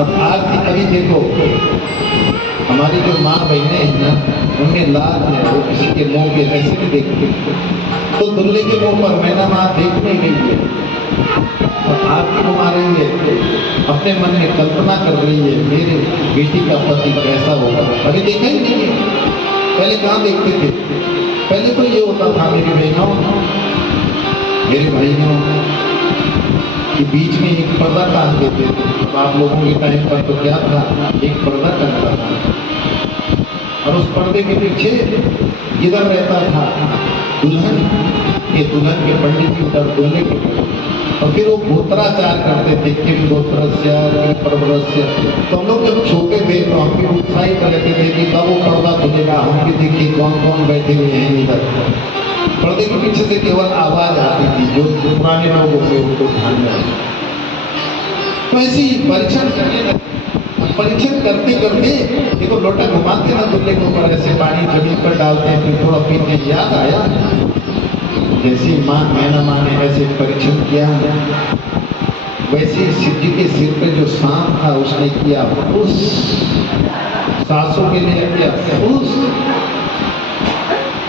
अब आरती अभी देखो, हमारी जो माँ बहनें हैं ना, उनमें लाज है, वो किसी के मुंह के ऐसे नहीं देखते, तो दुल्हे के मुंह पर मैना माँ देख नहीं गई है। और आरती घुमा अपने मन में कल्पना कर रही है मेरे बेटी का पति कैसा होगा। अभी देखा ही नहीं है, पहले कहाँ देखते थे। पहले तो ये होता था मेरी बहनों मेरे भाइयों कि बीच में एक पर्दा टांग देते थे। तो आप लोगों के टाइम पर तो क्या था, एक पर्दा टंगा था और उस पर्दे के पीछे इधर रहता था दुल्हन के पंडित जी उधर दूल्हे के, और फिर वो गोत्राचार करते थे किम गोत्रस्य किम परवरस्य। तो हम लोग जब छोटे थे तो हम भी उत्साहित रहते थे कि कब वो पर्दा खुलेगा, हम भी देखिए कौन कौन बैठे हुए हैं इधर। पर्दे के पीछे से केवल आवाज आती थी, जो पुराने लोग होते उनको ध्यान में। तो ऐसे ही परीक्षण करने लगे। परीक्षण करते करते देखो लोटा घुमाते ना दूल्हे के ऊपर, ऐसे पानी जमीन पर डालते हैं, फिर थोड़ा पीते। याद आया जैसे माँ मैना माँ ने ऐसे परीक्षण किया, वैसे शिव जी के सिर पे जो सांप था उसने किया उस सासों के लिए किया उस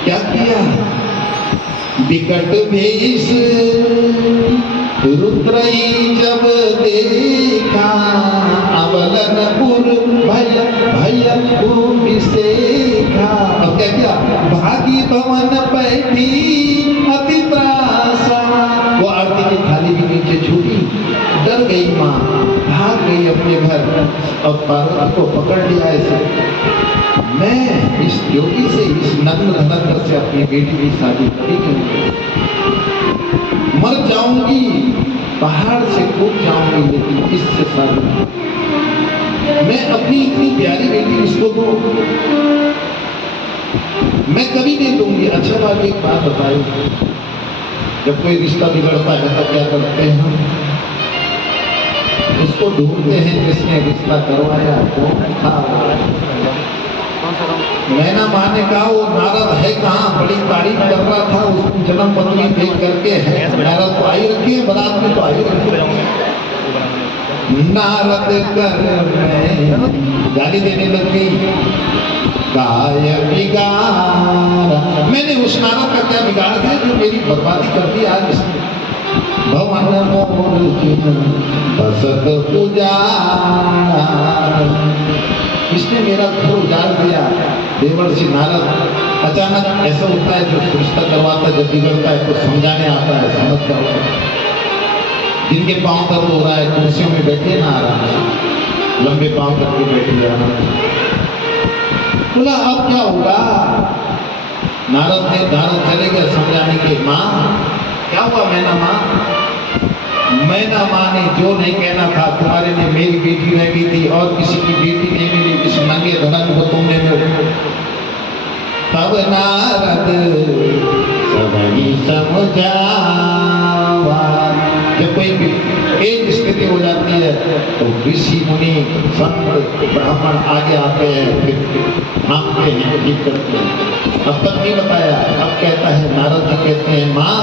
क्या किया, विकट भेष रुद्रई जब देखा, अवलनपुर भय भय विसेखा। अब क्या किया, भागी भवन बैठी अति त्रासा। वो आरती की थाली भी नीचे छूटी, डर गई माँ, भाग गई अपने घर और पार्वती को पकड़ लिया। ऐसे मैं इस योगी से, इस नग्न धनंतर से अपनी बेटी की शादी करी नहीं, मर जाऊंगी, पहाड़ से कूद जाऊंगी, लेकिन इससे शादी मैं अपनी इतनी प्यारी बेटी इसको दो, मैं कभी नहीं दूंगी। अच्छा बात एक बात बताई, जब कोई रिश्ता बिगड़ता है तो क्या करते हैं हम, उसको ढूंढते हैं जिसने रिश्ता करवाया कौन था। मैना माँ ने कहा वो नारद है कहाँ, बड़ी तारीफ कर रहा था, उसको जन्म पत्री देख करके है। नारद तो आई रखी है, बारात में तो आई रखी है। नारद कर गाली देने लग गई, काय बिगाड़ा, मैंने उस नारद का क्या बिगाड़ दिया जो मेरी बर्बादी कर दी आज इसने। भवन मोर बसत उजाड़ा, इसने मेरा घर उजाड़ दिया। देवर्षि नारद, अचानक ऐसा होता है जो रिश्ता करवाता जब बिगड़ता है तो समझाने आता है, समझ कर जिनके पांव दर्द हो रहा है कुर्सियों में बैठे ना आराम से, लंबे पांव करके बैठे जाना। बोला अब क्या होगा, नारद चले गए समझाने के। माँ क्या हुआ मैना माँ, मैना माँ ने जो नहीं कहना था, तुम्हारे लिए मेरी बेटी रह गई थी और किसी की बेटी नहीं मिली, इस नंगे धड़क को तुमने मेरे। तब नारद सभी समझावा, जब कोई एक स्थिति हो जाती है तो ऋषि मुनि संत ब्राह्मण आगे आते हैं, फिर मांगते हैं, ठीक करते हैं। अब तक नहीं बताया, अब कहता है नारद जी कहते हैं माँ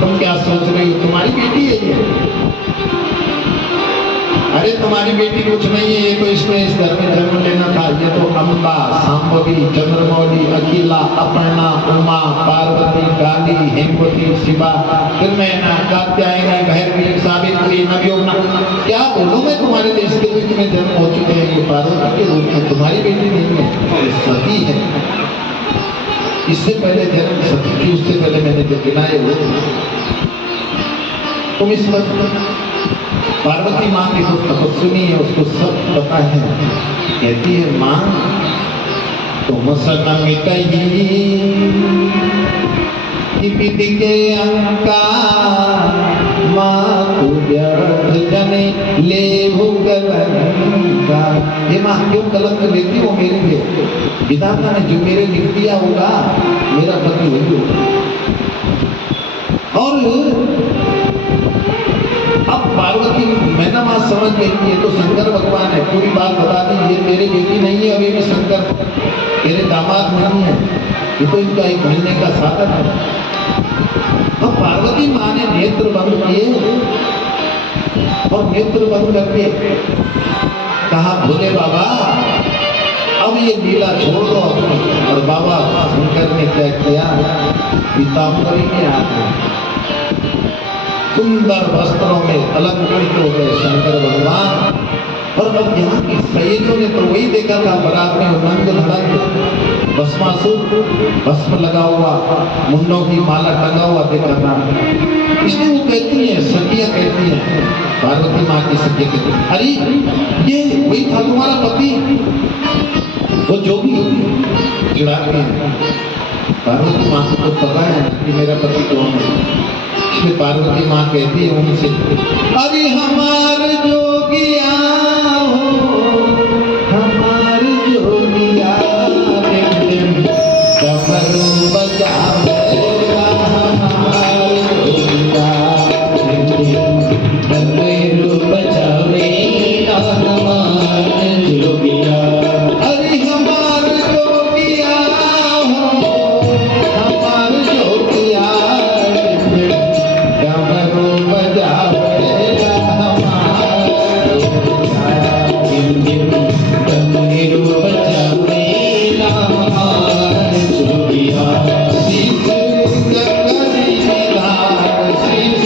तुम क्या सोच रही हो, तुम्हारी बेटी है ये। अरे तुम्हारी बेटी कुछ नहीं है, ये तो इसमें इस घर में जन्म लेना था। ये तो अम्बा, सांबवी, चंद्रमौली, अखिला, अपर्णा, उमा, पार्वती, काली, हेमवती, शिवा, त्रिनयना, कात्यायनी, भैरवी, सावित्री, नवयोगना, क्या बोलूं मैं तुम्हारे देश के बीच में जन्म हो चुके हैं। ये पार्वती के रूप में तुम्हारी बेटी नहीं है, ये सती है। इससे पहले जन्म सती थी, उससे पहले मैंने जो गिनाए वो तुम इस वक्त। पार्वती माँ की तो तपस्विनी है, उसको सब पता है। कहती है माँ तुम सन मिटई विधि के अंका, माँ तू व्यर्थ जने ले गलंका। ये माँ क्यों गलत लेती हो मेरे लिए, विधाता ने जो मेरे लिख दिया होगा मेरा पति वही होगा। और अब पार्वती मैना माँ समझ गई ये तो शंकर भगवान है, पूरी बात बता दी, ये मेरी बेटी नहीं है, अभी भी शंकर तेरे दामाद नहीं है, ये तो इनका एक मिलने का साधन है। अब पार्वती माँ ने नेत्र बंद किए और नेत्र बंद करके कहा भोले बाबा अब ये लीला छोड़ दो अपनी। और बाबा शंकर ने क्या किया, पीताम्बरी में आते सुंदर वस्त्रों में अलंकृत हो गए शंकर भगवान। और अब यहाँ की सहेलियों ने तो वही देखा था, बारात में नंग धड़ंग भस्मासुर, भस्म लगा हुआ, मुंडों की माला टंगा हुआ देखा था। इसलिए वो कहती है, सखियां कहती हैं, पार्वती माँ की सखियां कहती हैं, अरे ये वही था तुम्हारा पति, वो जोगी चिढ़ाती है। पार्वती माँ को पता है कि मेरा पति कौन है। इसलिए पार्वती माँ कहती है उनसे, अरे हमार जोगिया हो, हमार जोगिया डमरू बजावेगा, हमार जोगिया डमरू बजावेगा, हमार जोगिया। अरे हमार जोगिया हो, हमार जोगिया डमरू बजावेगा, हमार जोगिया डमरू बजावेगा, हमार जोगिया। शीश गंगरी की धार, शीश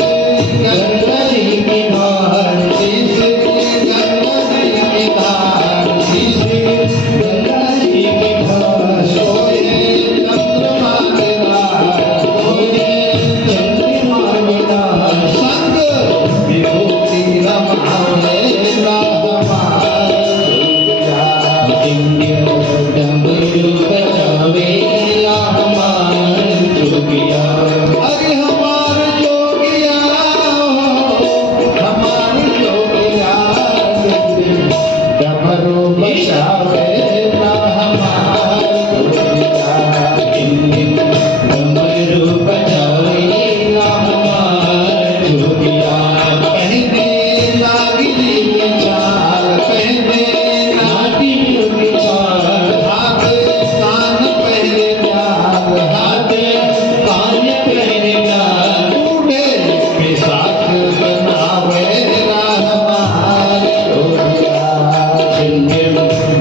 गंगरी की धार, शीश गंगरी की धार, शीश गंगरी की धार। सोए चंद्रमा के धार, सोए चंद्रमा के धार, संग विभूति रमावेगा, हमार जोगिया। डमरू बजावेगा, हमार जोगिया। अरे हमार जोगिया हो, हमार जोगिया डमरू बजावेगा, हमार जोगिया। डमरू बजावेगा, हमार जोगिया। पहने नागिनी की चाल, पहने नागिनी की चाल, हाथ कान पहने प्यार, हाथ कान पहने प्यार। बूढ़े के साथ बनावेगा, हमार जोगिया।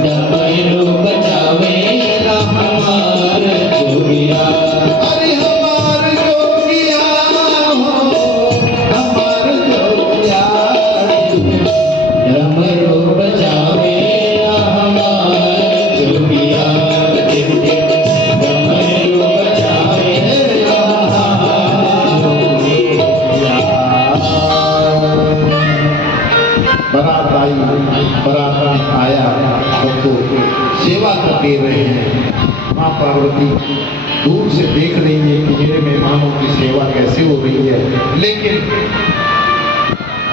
डमरू बजावेगा, हमार जोगिया। अरे हमार जोगिया हो, हमार जोगिया डमरू बजावेगा, हमार जोगिया। डमरू बजावेगा, हमार जोगिया। बारात आई, बारात में आया, सबको सेवा कर दे रहे हैं। माँ पार्वती दूर से देख रही है कि मेरे मेहमानों की सेवा कैसे हो रही है, लेकिन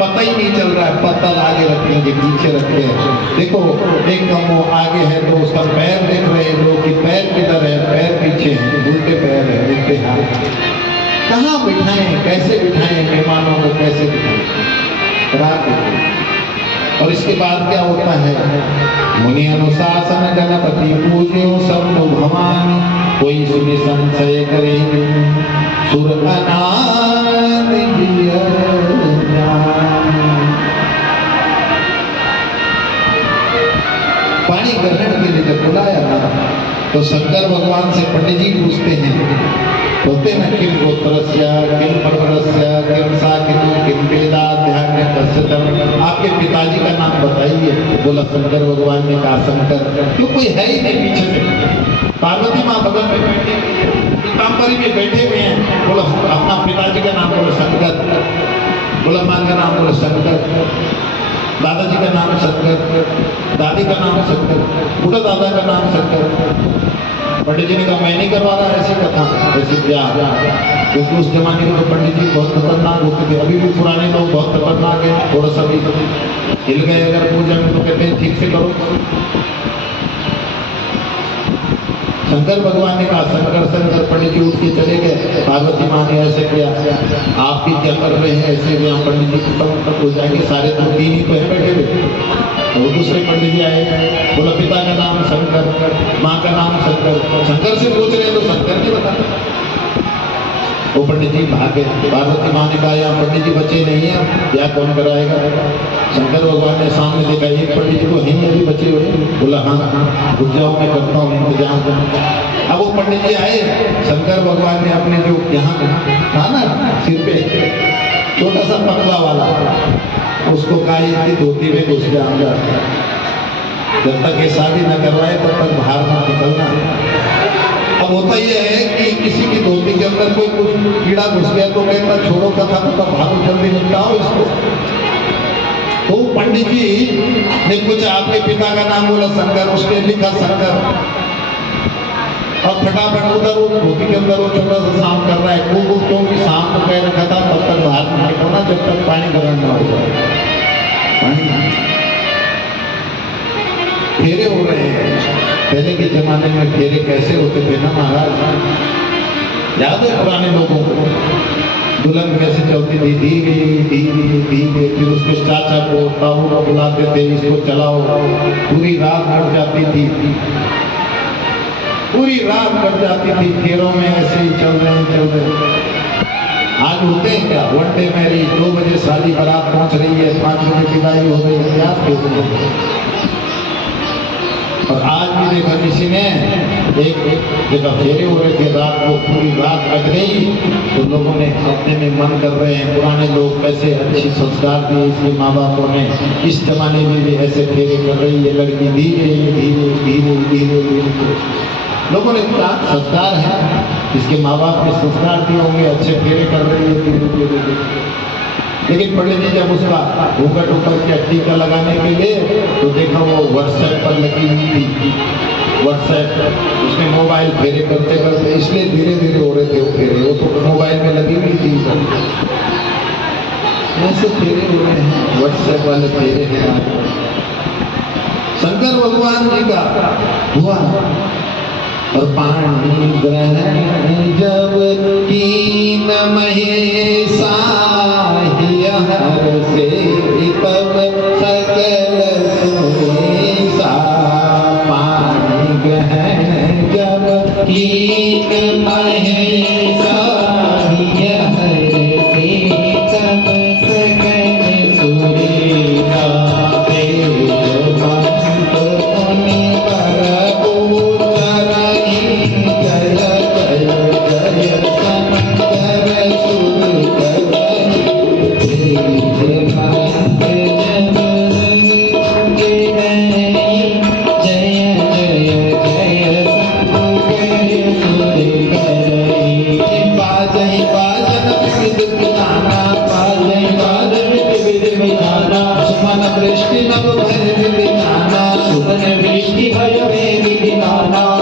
पता ही नहीं चल रहा है। पत्तल आगे रखे हैं, पीछे रखे हैं। देखो एक कम वो आगे है तो उसका पैर देख रहे हैं लोग कि पैर किधर है, पैर पीछे है, उल्टे पैर है, उल्टे हाथ। कहाँ बिठाएं, कैसे बिठाएं मेहमानों को, कैसे बिठाएं, रात में। और इसके बाद क्या होता है, मुनि अनुशासन गणपति पूज्यो सब भगवान, कोई सुनि संशय करे सुर अनाद जिय जान। पानी ग्रहण के लिए जब बुलाया ना, तो शंकर भगवान से पंडित जी पूछते हैं, होते न किम गोत्रस्य, किम परवरस्य, किम साकिनो, किम वेदाध्यात्म कस्यतम। आपके पिताजी का नाम बताइए। बोला शंकर भगवान ने कहा शंकर, क्यों कोई है ही नहीं पीछे से। पार्वती माँ बगल में बैठे, पीताम्बरी में बैठे हुए हैं। बोला अपना पिताजी का नाम बोलो शंकर, बोला माँ का नाम बोलो शंकर, दादाजी का नाम शंकर, दादी का नाम शंकर, बूढ़ा दादा का नाम शंकर। पंडित जी ने कहा मैं नहीं करवा रहा ऐसी कथा, ऐसी ब्याह, क्योंकि उस जमाने में तो पंडित जी बहुत खतरनाक होते थे। अभी भी पुराने लोग बहुत खतरनाक है, थोड़ा सा भी हिल गए अगर पूजा में तो कहते हैं ठीक से करो। शंकर भगवान ने कहा शंकर शंकर, पंडित जी उठ के चले गए। पार्वती माँ ने ऐसे किया, आप भी क्या कर रहे हैं ऐसे, यहाँ पंडित जी खत्म हो जाएंगे, सारे तो तीन ही तो है बैठे हुए। तो वो दूसरे पंडित जी आए, बोला पिता का नाम शंकर, माँ का नाम शंकर। शंकर से पूछ रहे तो शंकर ने बताया। वो पंडित जी भागे। पार्वती माँ ने कहा यहाँ पंडित जी बचे नहीं है, क्या कौन कराएगा। शंकर भगवान ने सामने देखा एक पंडित जी को ही अभी बचे हुए। बोला हाँ रुक जाओ मैं करता हूँ इंतजाम। अब वो पंडित जी आए, शंकर भगवान ने अपने जो यहाँ था ना सिर पे छोटा सा पतला वाला, उसको कहा इतनी धोती में घुस जा अंदर, जब तक ये शादी न करवाए तब तक बाहर ना निकलना। अब होता यह है कि किसी की धोती के अंदर कोई कुछ कीड़ा घुस गया तो कहता छोड़ो कथा तो तब भागो जल्दी निपटाओ इसको। तो पंडित जी ने पूछा आपके पिता का नाम बोला शंकर, उसने लिखा शंकर, और फटाफट उधर वो धोती के अंदर वो छोटा सा सांप कर रहा है वो क्योंकि सांप को कह रखा था तब तक बाहर नहीं निकलना जब तक पानी ग्रहण न हो जाए। फेरे हो रहे हैं, पहले के जमाने में फेरे कैसे होते थे ना महाराज, याद है पुराने लोगों को? दुल्हन कैसे चलती थी, धीरे धीरे धीरे, फिर उसके चाचा को ताऊ को बुलाते थे, इसको चलाओ, पूरी रात कट जाती थी, पूरी रात कट जाती थी फेरों में, ऐसे ही चल रहे हैं। आज होते हैं क्या, वन डे मैरिज, 2 बजे शादी बारात पहुंच रही है, 5 बजे विदाई हो गई है, याद क्यों? और आज भी देखा किसी ने एक जगह फेरे हो रहे थे, रात को पूरी रात कट गई, तो लोगों ने अपने में मन कर रहे हैं पुराने लोग कैसे अच्छी संस्कार दिए इसके माँ बापों ने, इस जमाने में भी ऐसे फेरे कर रही है लड़की, धीरे धीरे धीरे धीरे धीरे। लोगों ने कहा संस्कार है, इसके माँ बाप ने संस्कार दिए होंगे, अच्छे फेरे कर रही है धीरे धीरे धीरे। लेकिन पंडित जी जब उसका घूंघट ऊपर के टीका लगाने के लिए तो देखा वो व्हाट्सएप पर लगी हुई थी, व्हाट्सएप, उसने मोबाइल फेरे करते करते, इसलिए धीरे धीरे हो रहे थे वो फेरे, वो तो मोबाइल में लगी हुई थी। ऐसे फेरे हो रहे हैं, व्हाट्सएप वाले फेरे हैं। शंकर भगवान जी का हुआ और पाणी ग्रहण जब कीन महेशा से तब सकल सुरेशा, पाणी ग्रहण जब कीन महेशा से तब सकल सुरेशा, वृष्टि नव भय विधाना, सुमन वृष्टि भय विधाना।